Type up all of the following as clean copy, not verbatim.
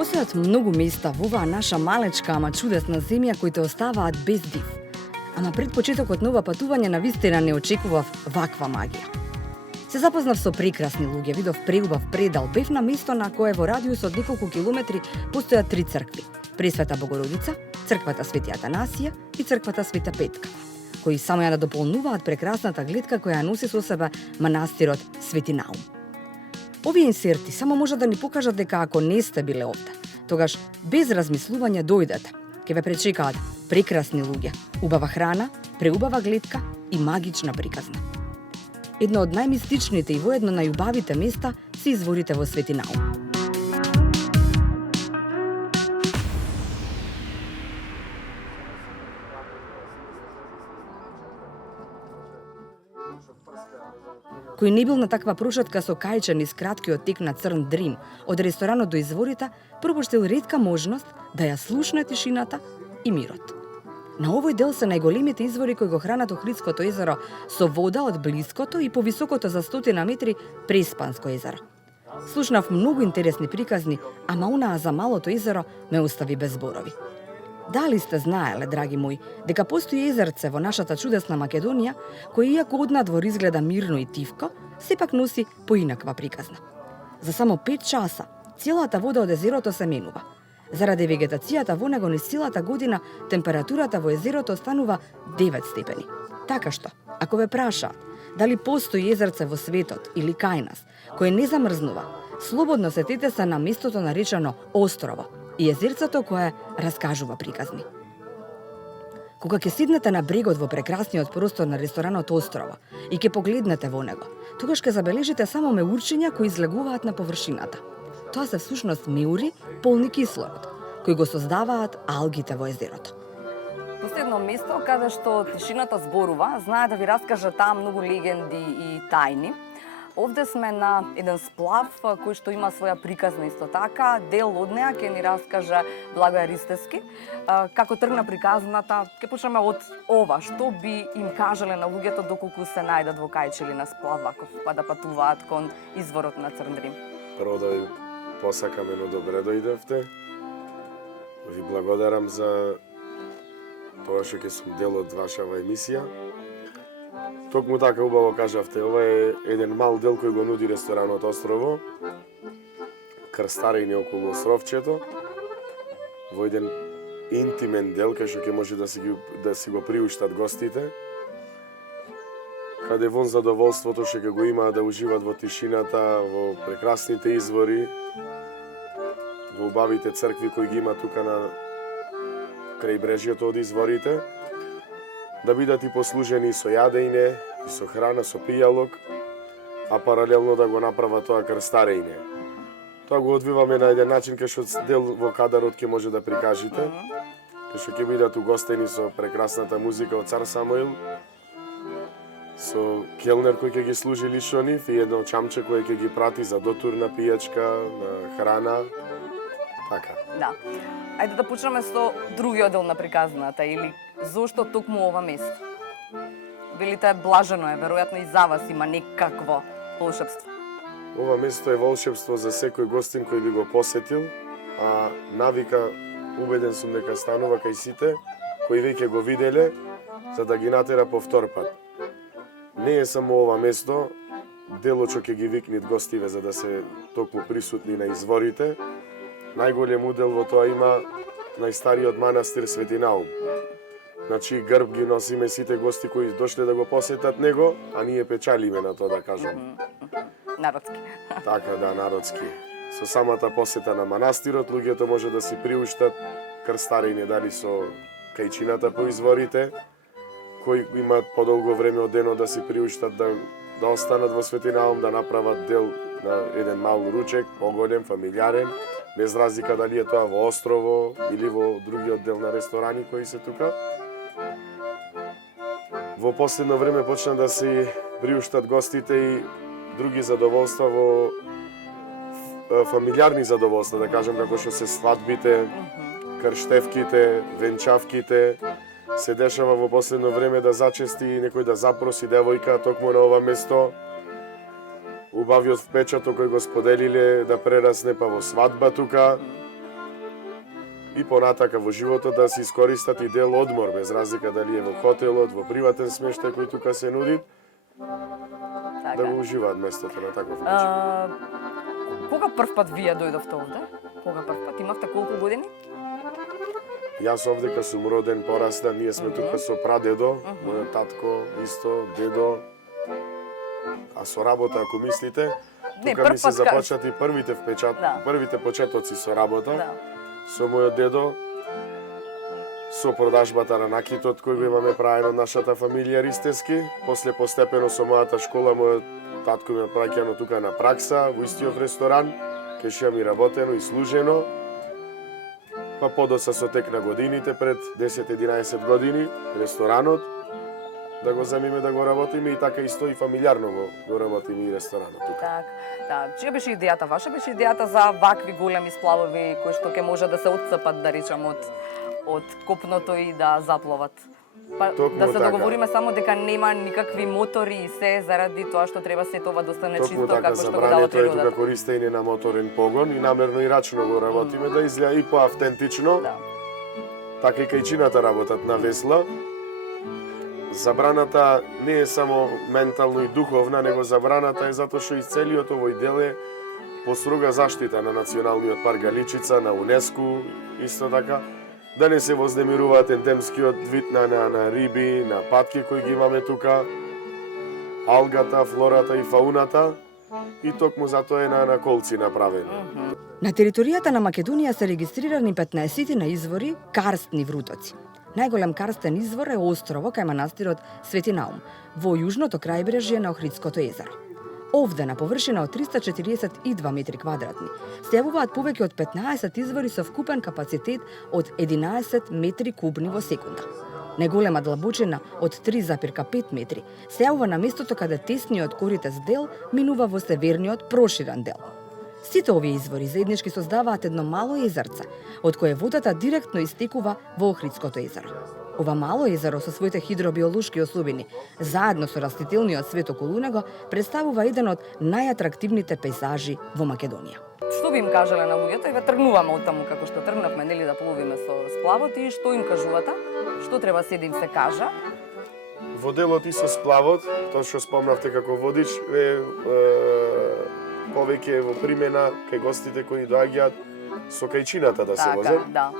Постојат многу места во оваа наша малечка, ама чудесна земја кои те оставаат без див. Ама пред почетокот на ова патување навистина не очекував ваква магија. Се запознав со прекрасни луѓе, видов преубав предал, бев на место на кое во радиус од неколку километри постојат 3 цркви: Пресвета Богородица, црквата Свети Атанасија и црквата Света Петка, кои само ја да дополнуваат прекрасната гледка која носи со себе манастирот Свети Наум. Овие инсерти само може да ни покажат дека ако не сте биле овде, тогаш без размислување дојдете, ќе ве пречекаат прекрасни луѓе, убава храна, преубава гледка и магична приказна. Едно од најмистичните и воедно најубавите места се изворите во Свети Наум. Кој не бил на таква прошетка со кајчен из краткиот тек на Црн Дрим од ресторанот до изворите, пропуштил ретка можност да ја слушне тишината и мирот. На овој дел се најголемите извори кои го хранат Охридското езеро со вода од блиското и повисокото за 100 метри Преспанско езеро. Слушнав многу интересни приказни, ама онаа за малото езеро ме остави без зборови. Дали сте знаеле, драги мои, дека постои езерце во нашата чудесна Македонија, кој иако однадвор изгледа мирно и тивко, сепак носи поинаква приказна. За само 5 часа целата вода од езерото се менува. Заради вегетацијата во него низ целата година температурата во езерото станува 9 степени. Така што, ако ве прашаат дали постои езерце во светот или кај нас, кој не замрзнува, слободно сетете се на местото наречено Острово и езерцето кое раскажува приказни. Кога ќе седнете на брегот во прекрасниот простор на ресторанот Острово и ќе погледнете во него, тогаш ќе забележите само меурчиња кои излегуваат на површината. Тоа се всушност меури полни кислород, кои го создаваат алгите во езерото. Последно место каде што тишината зборува, знае да ви раскаже таа многу легенди и тајни. Овде сме на еден сплав кој што има своја приказна исто така. Дел од неа ќе ни раскаже Благоја Ристевски. Како тргна приказната, ќе почнеме од ова. Што би им кажале на луѓето доколку се најдат во кајче или на сплав ваков, па да патуваат кон изворот на Црн Дрим? Прво да ви посакам едно добре дојдовте. Ви благодарам за тоа што ќе сум дел од вашава емисија. Токму така убаво кажавте, ова е еден мал дел кој го нуди ресторанот Острово, крстарење околу островчето, во еден интимен дел кај што ќе може да си го приуштат гостите, каде вон задоволството што ќе го имаат да уживат во тишината, во прекрасните извори, во убавите цркви кои ги има тука на крајбрежјето од изворите, да бидат и послужени со јадење, и со храна, со пијалок, а паралелно да го направа тоа крстарење. Тоа го одвиваме на еден начин кај што дел во кадарот ќе може да прикажете, кај што ќе бидат угостени со прекрасната музика од Цар Самуил, со келнер кој ќе ги служи лично нив и едно чамче кој ќе ги прати за дотурна пијачка, на храна, така. Да. Ајде да почнеме со другиот дел на приказната, или зошто токму ова место? Велите блажено е, веројатно и за вас има некакво волшебство. Ова место е волшебство за секој гостин кој би го посетил, а навика убеден сум дека станува кај сите кои веќе го виделе, за да ги натера повтор пат. Не е само ова место, делот што ќе ги викнат гостиве за да се токму присутни на изворите. Најголем удел во тоа има најстариот манастир Свети Наум. Значи, грб ги носиме сите гости кои дошле да го посетат него, а ние печалиме на тоа, да кажам. Народски. Така, да, народски. Со самата посета на манастирот, луѓето може да си приуштат крстарење дали со кајчината по изворите, кои имаат подолго време од денот да си приуштат да останат во Свети Наум, да направат дел на еден мал ручек, поголем, фамилиарен, без разлика дали е тоа во острово или во другиот дел на ресторани кои се тука. Во последно време почна да се приуштат гостите и други задоволства во фамилиарни задоволства, да кажем, како што се свадбите, крштевките, венчавките. Се дешава во последно време да зачести некој да запроси девојка токму на ова место. Убавиот впечаток кој го споделиле да прерасне па во свадба тука. И понатака во животот да се искористат и дел одмор, без разлика дали е во хотелот, во приватен смештај кој тука се нуди, да го уживаат местото на таков начин. Кога прв пат вие дојдовте овде? Кога прв пат? Имавте колку години? Јас овдека сум роден, порастан, ние сме тука со прадедо, мојот татко, исто, дедо. А со работа, ако мислите, тука ми се започнати првите првите почетоци со работа. Да. Со мојот дедо, со продажбата на накитот кој го имаме правено нашата фамилија Ристески. После постепено со мојата школа, мојот татко ми праќано тука на пракса, во истиот ресторан, кај што ми работено и служено. Па подоцна со тек на годините, пред 10-11 години, ресторанот, да го земиме да го работиме и така исто и фамилиарно го работиме и ресторанот тука. Да. Чија беше идејата ваша? Беше идејата за вакви големи сплавови кои што ќе може да се отцепат, да речам, од копното и да запловат. Па, да се договориме само дека нема никакви мотори и се заради тоа што треба сето ова да остане чисто како што го дава природата. Тука користење на моторен погон и намерно и рачно го работиме да изгледа и поавтентично. Да. Така и кајчината работат на весла. Забраната не е само ментално и духовна, него забраната е затоа што и целиот овој дел е по строга заштита на Националниот парк Галичица, на УНЕСКО, исто така. Да не се вознемируваат ендемскиот вид на риби, на патки кои ги имаме тука, алгата, флората и фауната, и токму затоа е на колци направено. На територијата на Македонија се регистрирани 15 на извори карстни врутоци. Најголем карстен извор е острово кај манастирот Свети Наум, во јужното крајбрежје на Охридското езеро. Овде, на површина од 342 метри квадратни, се јавуваат повеќе од 15 извори со вкупен капацитет од 11 метри кубни во секунда. Неголема длабочина од 3,5 метри се јавува на местото каде тесниот коритес дел минува во северниот проширен дел. Сите овие извори заеднички создаваат едно мало езерце, од кое водата директно истекува во Охридското езеро. Ова мало езеро со своите хидробиолошки особини, заедно со растителниот свет околу него, представува еден од најатрактивните пејзажи во Македонија. Што би им кажале на луѓето? Еве тргнуваме од таму како што тргнавме, нели, да пловиме со сплавот, и што им кажувате? Што треба се да им се кажа? Во делот и со сплавот, тоа што спомнавте како водич, повеќе во примена кај гостите кои доаѓаат со кајчината да се возат. Да.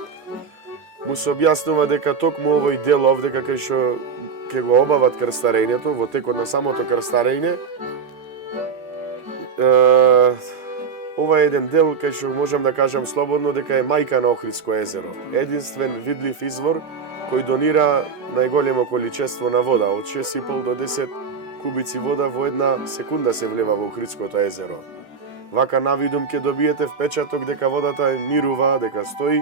Му се објаснува дека токму овој дел овде кај што ќе го обават крстарењето, во текот на самото крстарење, ова е еден дел кај што можам да кажам слободно дека е мајка на Охридско езеро. Единствен видлив извор кој донира најголемо количество на вода, од 6,5 до 10 кубици вода во една секунда се влева во Охридското езеро. Вака навидум ќе добиете впечаток дека водата мирува, дека стои.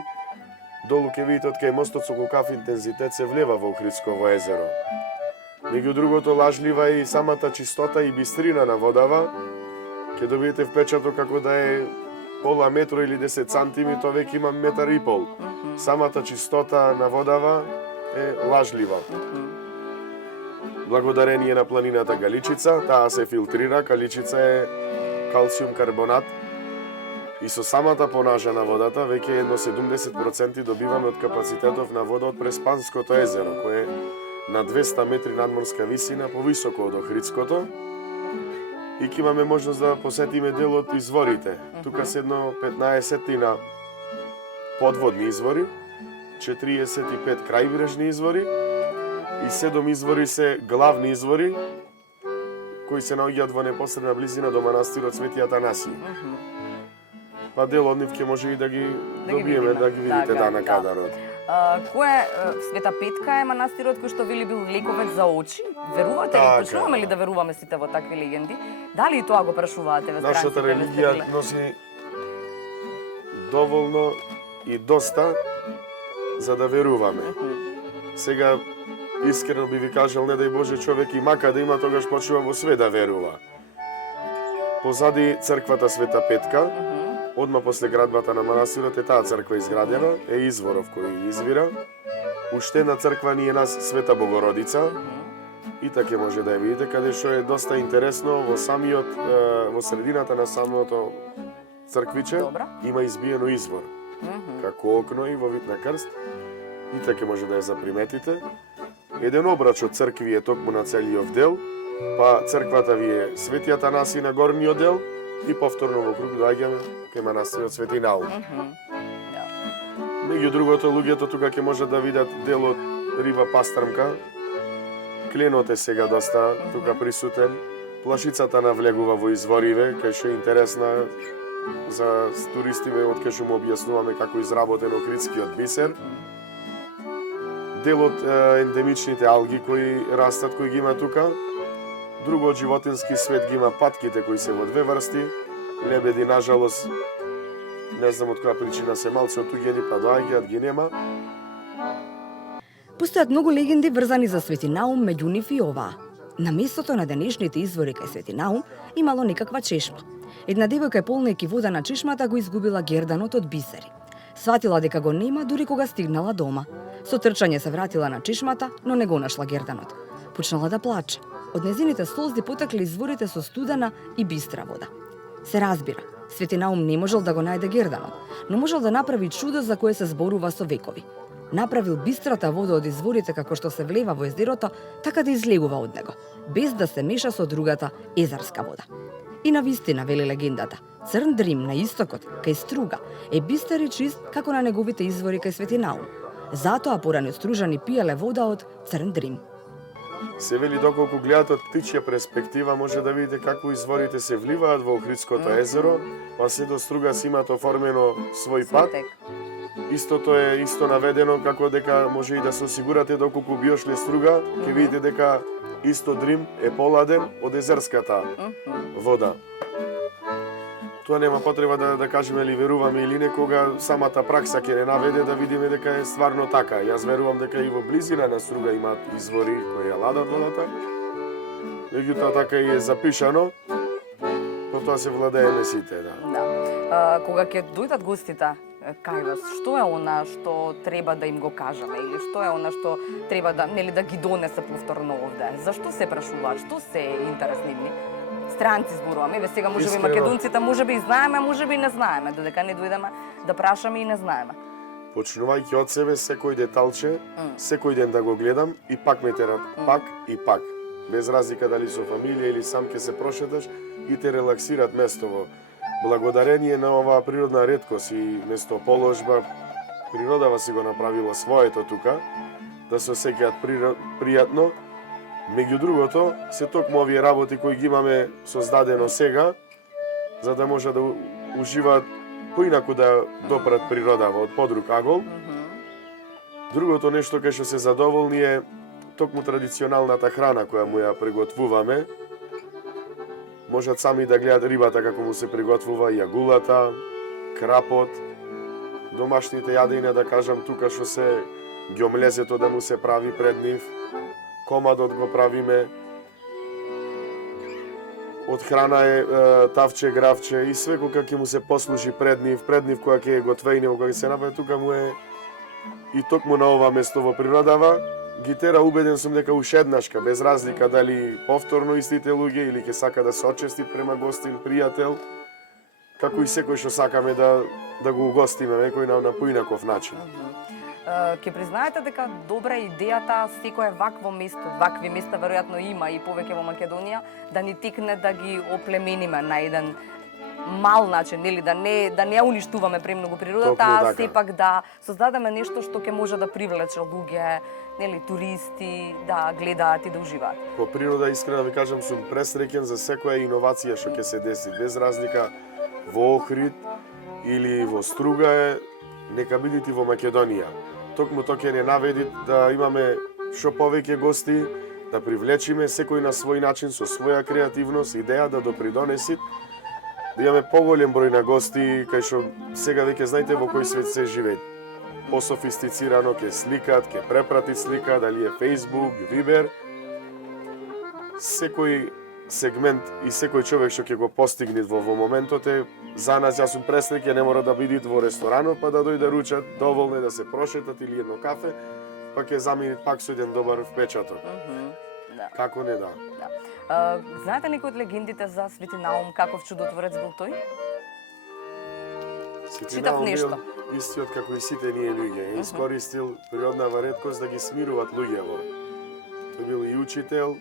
Долу ќе видите од кај мостот со колкав интензитет се влева во Охридсково езеро. Меѓу другото, лажлива е и самата чистота и бистрина на водава. Ќе добиете впечаток како да е пола метро или 10 сантими, тоа веќе има метар и пол. Самата чистота на водава е лажлива. Благодарение на планината Галичица, таа се филтрира, Галичица е калциум карбонат, и со самата понажа на водата веќе едно 70% добиваме од капацитетов на вода од Преспанското езеро, кое е на 200 метри надморска висина повисоко од Охридското. И ќе имаме можност да посетиме дел од изворите. Тука се едно 15 подводни извори, 45 крајбрежни извори и 7 извори се главни извори кои се наоѓаат во непосредна близина до манастирот Свети Атанасиј. Па дел од нив ќе може и да ги добиеме, да ги видите на кадарот. Кој е Света Петка е манастирот кој што вели бил лековец за очи? Верувате ли? Така. Почнуваме ли да веруваме сите во такви легенди? Дали и тоа го прашуваате во страниците? Нашата религија носи доволно и доста за да веруваме. Сега, искрено би ви кажал, не дај Боже човек и мака да има, тогаш почнува во све да верува. Позади црквата Света Петка, одма после градбата на манастирот е таа црква изградена, е изворов кој извира. Уште една црква ни е нас Света Богородица, и така може да ја видите, каде што е доста интересно во самиот, во средината на самото црквиче, Добра. има избиено извор, како окно и во вид на крст, и така може да ја заприметите. Еден обрач од цркви е токму на целиот дел, па црквата ви е Свети Атанаси на горниот дел, и повторно во круг доаѓаме кај манастирот Свети Наум. Меѓу другото, луѓето тука ќе можат да видат делот риба пастрмка. Кленот е сега доста тука присутен. Плашицата навлегува во извориве, кај што е интересна за туристиве, од кај што му објаснуваме како изработен охридскиот бисер. Дел од ендемичните алги кои растат, кои ги има тука. Друго од животински свет ги има патките кои се во две врсти. Лебеди, нажалост, не знам од која причина се малце отуѓени, па доаѓаат, ги нема. Постојат многу легенди врзани за Свети Наум, меѓу нив и оваа. На местото на денешните извори кај Свети Наум имало некаква чешма. Една девојка полнејќи вода на чешмата го изгубила герданот од бисери. Сватила дека го нема дури кога стигнала дома. Со трчање се вратила на чешмата, но не го нашла герданот. Почнала да плаче. Од незините солзи потекли изворите со студена и бистра вода. Се разбира, Свети Наум не можел да го најде герданот, но можел да направи чудо за кое се зборува со векови. Направил бистрата вода од изворите како што се влева во езерото, така да излегува од него, без да се меша со другата езерска вода. И на вистина, вели легендата, Црн Дрим на истокот, кај Струга, е бистер и чист како на неговите извори кај Свети Наум. Затоа порани стружани пиеле вода од Црн Дрим. Се вели доколку гледате од птичја перспектива, може да видите како изворите се вливаат во Охридското езеро, па се до Струга си имат оформено свој пат. Истото е исто наведено како дека може и да се осигурате доколку би ошле Струга, ќе видите дека исто Дрим е поладен од езерската вода. Тоа нема потреба да кажеме ли веруваме или не, кога самата пракса ќе не наведе да видиме дека е стварно така. Јас верувам дека и во близина на Струга имаат извори кои ја ладат водата. Меѓутоа така и е запишано, потоа се владееме сите, да. Кога ќе дојдат гостите кај вас, што е она што треба да им го кажаме или што е она што треба да да ги донесе повторно овде? Зашто се прашуваат? Што се интересни нивни? Странци зборуваме, еве сега можеби Искрено. македонците можеби и знаеме, можеби и не знаеме, додека не дојдеме да прашаме и не знаеме. Почнувајќи од себе секој деталче, секој ден да го гледам и пак ме терат, пак и пак. Без разлика дали со фамилија или сам ќе се прошеташ и те релаксират местово. Благодарение на оваа природна реткост и местоположба, природава си го направила своето тука, да се осеќаат пријатно. Меѓу другото, се токму овие работи кои ги имаме создадено сега, за да може да уживаат поинаку да допрат природава од подруг агол. Другото нешто кај што се задоволни е токму традиционалната храна која му ја приготвуваме. Можат сами да гледат рибата како му се приготвува, јагулата, крапот, домашните јадења, да кажам тука што се ѓомлезето да му се прави пред нив, комадот го правиме, од храна е тавче, гравче и све кога ќе му се послужи пред нив кога ќе го твејне, кога ќе се направи, тука му е и токму на ова место во природава, ги тера, убеден сум дека уште еднашка, без разлика дали повторно истите луѓе или ќе сака да се очестит према гостин, пријател, како и секој што сакаме да го угостиме некој на поинаков начин. Ќе признаете дека добра е идејата секое вакво место, вакви места веројатно има и повеќе во Македонија, да ни текне да ги оплемениме на еден мал начин, нели, да не уништуваме премногу природата, Токму а така. сепак да создадеме нешто што ќе може да привлече луѓе, нели, туристи, да гледаат и да уживаат. По природа, искрено да ви кажам, сум пресреќен за секоја иновација што ќе се деси, без разлика во Охрид или во Струга, нека бидете во Македонија. токму тоа ќе не наведи да имаме што повеќе гости, да привлечиме секој на свој начин со своја креативност, идеја да допридонеси, да имаме поголем број на гости, кај што сега веќе знаете во кој свет се живее. Пософистицирано ќе сликат, ќе препрати слика, дали е Facebook, Viber. Секој сегмент и секој човек што ќе го постигне во моментот е за нас. Јас сум пресреќен, не мора да бидат во ресторанот па да дојде ручат, доволно е да се прошетат или едно кафе, па ќе заменит пак со еден добар впечаток. Да. Како не да. Знаете некои од легендите за Свети Наум, каков чудотворец бил тој? Читав нешто. Истиот како и сите ние луѓе, искористил природнава реткост да ги смируваат луѓево. Тој бил и учител.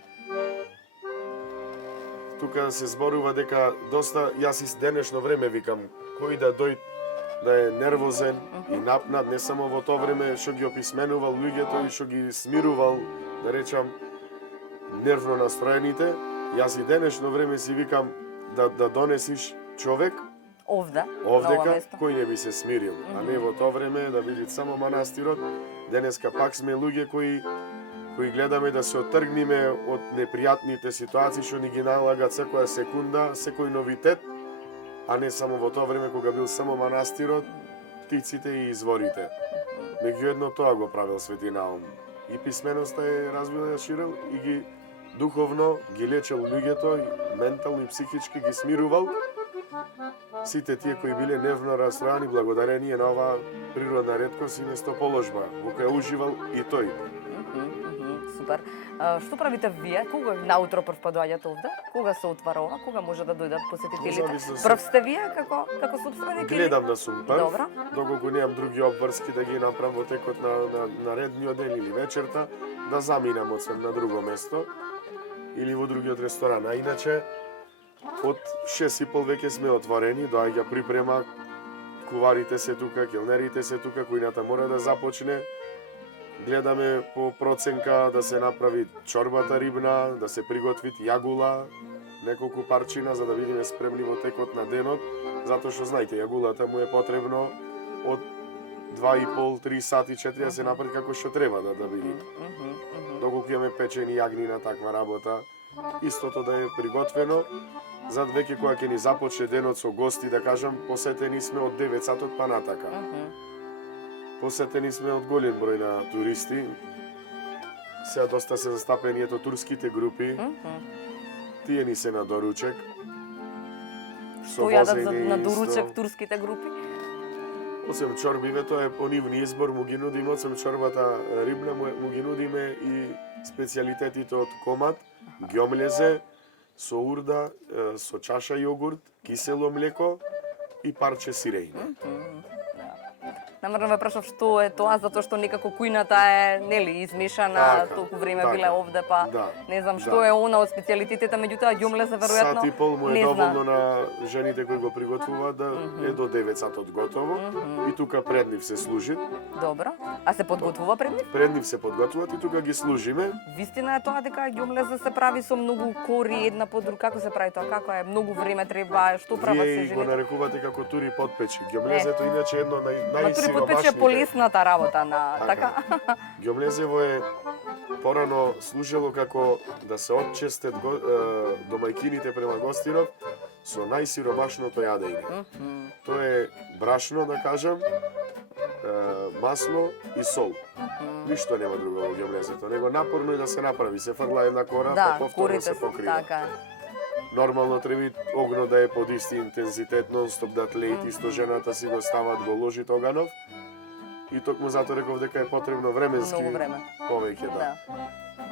Тука се зборува дека доста, јас и денешно време викам, кој да дојде да е нервозен и напнат, не само во тоа време што ги описменувал луѓето и што ги смирувал, да речам, нервно настроените, јас и денешно време си викам да донесиш човек овдека кој не би се смирил, а не во тоа време да види само манастирот. Денеска пак сме луѓе кои гледаме да се отргниме од непријатните ситуации што ни ги налагат секоја секунда, секој новитет, а не само во тоа време кога бил само манастирот, птиците и изворите. Меѓуедно тоа го правил Свети Наум. И писменоста е развил и ширил и ги духовно ги лечел луѓето, и ментално и психички ги смирувал сите тие кои биле нервно расстроени благодарение на оваа природна реткост и местоположба, во која уживал и тој. Супер. Што правите вие? Кога наутро прв пат доаѓате овде? Кога се отвара ова? Кога може да дојдат посетителите? Прв сте вие како собственик? Гледам да сум прв. Добро. Доколку немам други обврски да ги направам во текот на редниот ден или вечерта, да заминам одсвен на друго место или во другиот ресторан. А иначе од 6:30 веќе сме отворени, доаѓа припрема, куварите се тука, келнерите се тука, кујната мора да започне. Гледаме по проценка да се направи чорбата рибна, да се приготви јагула, неколку парчина за да бидеме спремни во текот на денот, затоа што знаете, јагулата му е потребно од 2,5-3 сати, 4 да се направи како што треба да биде. Доколку имаме печени јагни на таква работа, истото да е приготвено, за веќе кога ќе ни започне денот со гости, да кажам, посетени сме од 9 сатот па натака. Посетени сме од голем број на туристи. Сега доста се застапени ето турските групи. Тие ни се на доручек. Што јадат на доручек турските групи? Осем чорбиве, тоа е по нивни избор, му ги нудиме, осем чорбата рибна, му ги нудиме и специјалитетите од комат, ѓомлезе, со урда, со чаша јогурт, кисело млеко и парче сирејна. Намерно ве прашав што е тоа, затоа што некако кујната е, нели, измешана, толку време биле овде, па не знам што е она од специјалитетите, меѓутоа ѓомлезе веројатно. Сат и пол му е доволно на жените кои го приготвуваат да е до 9 сатот готово и тука пред нив се служи. Добро. А се подготвува пред нив? Пред нив се подготвуваат и тука ги служиме. Вистина е тоа дека ѓомлезе се прави со многу кори една по друга. Како се прави тоа? Како е? Многу време треба, што прават се жените? Вие го нарекувате како тури подпечи. Ѓомлезето иначе едно најсиромашните. Подпече полесната работа на така. Ѓомлезево е порано служило како да се отчестет домајкините према гостинот со најсиромашното јадење. Тоа е брашно, да кажам, масло и сол. Ништо нема друго во ѓомлезето, него напорно е да се направи, се фрла една кора, па повторно се покрива. Нормално треба огно да е под исти интензитет, нон-стоп да тлеи, исто жената си го стават, го ложи тоганов. И токму затоа реков дека е потребно временски повеќе, да.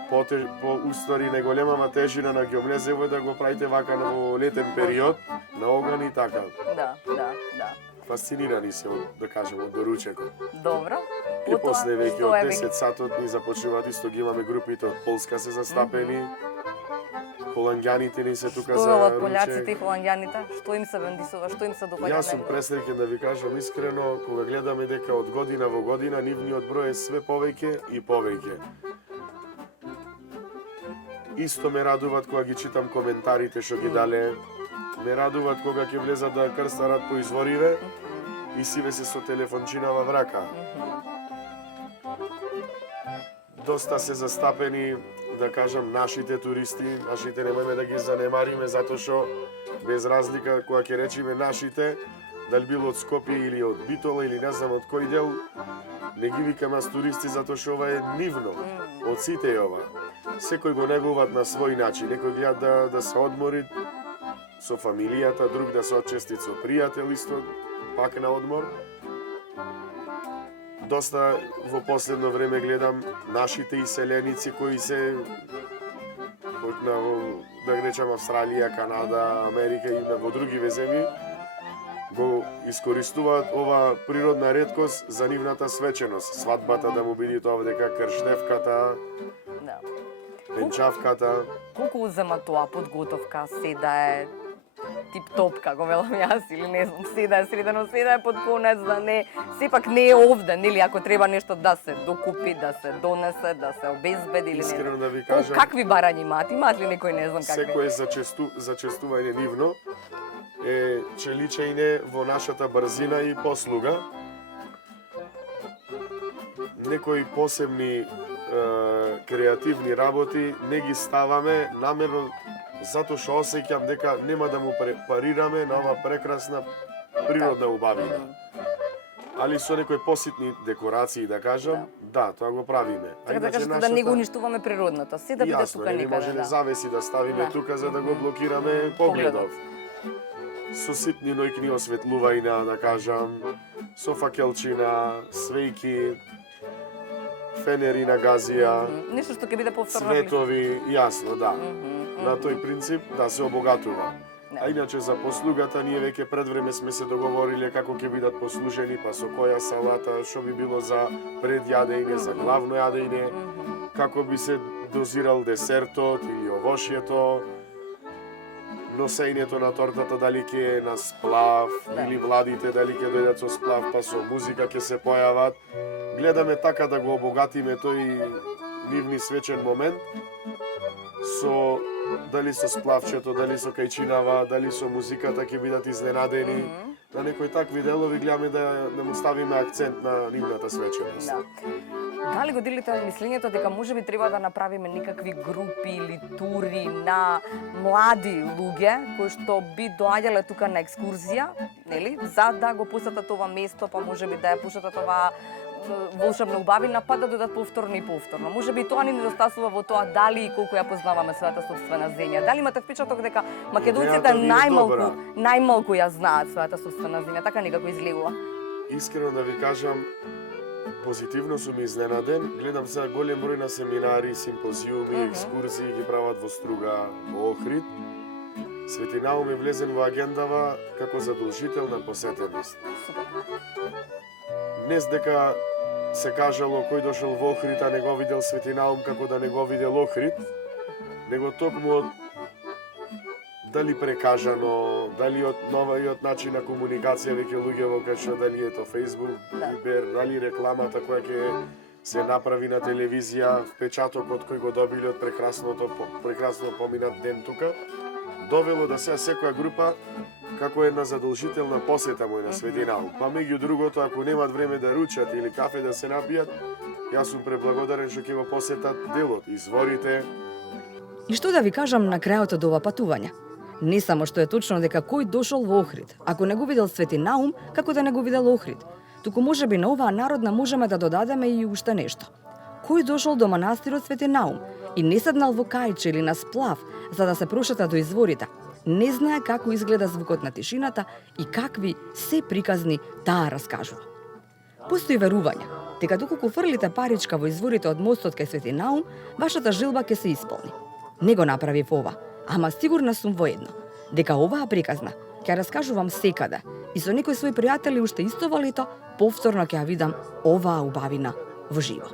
По устари неголемава тежина на ѓомлезево да го правите вака во летен период, на оган и така. Да. Фасцинирани се, да кажем, од доручекот. Добро. И после веќе од 10 сатот ни започнуваат, исто ги имаме групите од Полска се застапени. Холанѓаните ни се тука за ручек. Што од пољаците и холанѓаните? Што им се вендисува? Што им се допаѓа? Јас сум пресреќен да ви кажам искрено, кога гледаме дека од година во година нивниот број е све повеќе и повеќе. Исто ме радуваат кога ги читам коментарите што ги дале. Ме радуваат кога ќе влезат да крстарат по извориве и сиве се со телефончина во врака. доста се застапени, да кажам, нашите туристи, нашите немојме да ги занемариме, затоа што без разлика кога ќе речеме нашите, дали било од Скопје или од Битола или не знам од кој дел, не ги викам аз туристи затоа што ова е нивно. Од сите е ова. Секој го негуваат на свој начин. Некој гледа да се одмори со фамилијата, друг да се отчестит со пријател исто, пак на одмор. Доста во последно време гледам нашите иселеници кои се на, да речам, Австралија, Канада, Америка и во други земји, го искористуваат ова природна реткост за нивната свеченост. Свадбата да му биде тоа дека крштевката, Да. пенчавката. Колку зема тоа подготовка, се да е тип-топ, како велам јас, или не знам, се да е средено, се да е под конец, да не, сепак не е овде, нели, ако треба нешто да се докупи, да се донесе, да се обезбеди или не. Искрено да ви кажам, Какви барања имаат? Имаат ли некој, не знам какви? секое зачестување нивно е челичење во нашата брзина и послуга. Некои посебни креативни работи не ги ставаме намерно затоа што осеќам дека нема да му препарираме на ова прекрасна природна убавина. Али со некои поситни декорации, да кажам, да, тоа го правиме. Така да кажете да не го уништуваме природното, се да биде Јасно, тука не некаде. може не завеси да ставиме Да. тука за да го блокираме погледов. Со ситни ноќни осветлувања, да кажам, со факелчина, свејки, фенери на газија, Нешто што ќе биде повторно. цветови, јасно, да. На тој принцип да се обогатува. Да. А иначе за послугата ние веќе пред време сме се договориле како ќе бидат послужени, па со која салата, што би било за предјадење, за главно јадење, како би се дозирал десертот или овошјето, носењето на тортата дали ќе е на сплав, или владите дали ќе дојдат со сплав, па со музика ќе се појават. Гледаме така да го обогатиме тој нивни свечен момент со дали со сплавчето, дали со кајчинава, дали со музиката ќе бидат изненадени. На некои такви делови гледаме да му ставиме акцент на нивната свеченост. Да. Дали го делите мислењето дека можеби треба да направиме некакви групи или тури на млади луѓе кои што би доаѓале тука на екскурзија, нели, за да го посетат ова место, па можеби да ја посетат оваа волшебна убавина, па да дојдат повторно и повторно. Можеби тоа ни недостасува во тоа дали и колку ја познаваме својата сопствена земја. Дали имате впечаток дека македонците Идејата ми е добра. најмалку ја знаат својата сопствена земја, така некако изгледува. Искрено да ви кажам, позитивно сум изненаден. Гледам сега голем број на семинари, симпозиуми, екскурзии ги прават во Струга, во Охрид. Свети Наум е влезен во агендава како задолжителна посетеност. Днес дека се кажало кој дошол во Охрид, а не го видел Свети Наум, како да не го видел Охрид, него токму од дали прекажано, дали од нова и од начин на комуникација веќе луѓе во кај што дали ето Facebook, Viber, дали рекламата која ќе се направи на телевизија, впечатокот кој го добиле од прекрасно поминат ден тука, довело да сега секоја група како една задолжителна посета мој на Свети Наум. Па меѓу другото, ако немат време да ручат или кафе да се напијат, јас сум преблагодарен што ќе го посетат делот, изворите. И што да ви кажам на крајот од ова патување? Не само што е точно дека кој дошол во Охрид, ако не го видел Свети Наум, како да не го видел Охрид, туку можеби на оваа народна можеме да додадеме и уште нешто. Кој дошол до манастирот Свети Наум и не седнал во кајче или на сплав за да се прошета до изворите, не знае како изгледа звукот на тишината и какви се приказни таа раскажува. Постои верување дека доколку фрлите паричка во изворите од мостот кај Свети Наум, вашата желба ќе се исполни. Не го направив ова, ама сигурна сум во едно, дека оваа приказна ќе раскажувам секаде и со некои своји пријатели уште исто во лето повторно ќе ја видам оваа убавина во живо.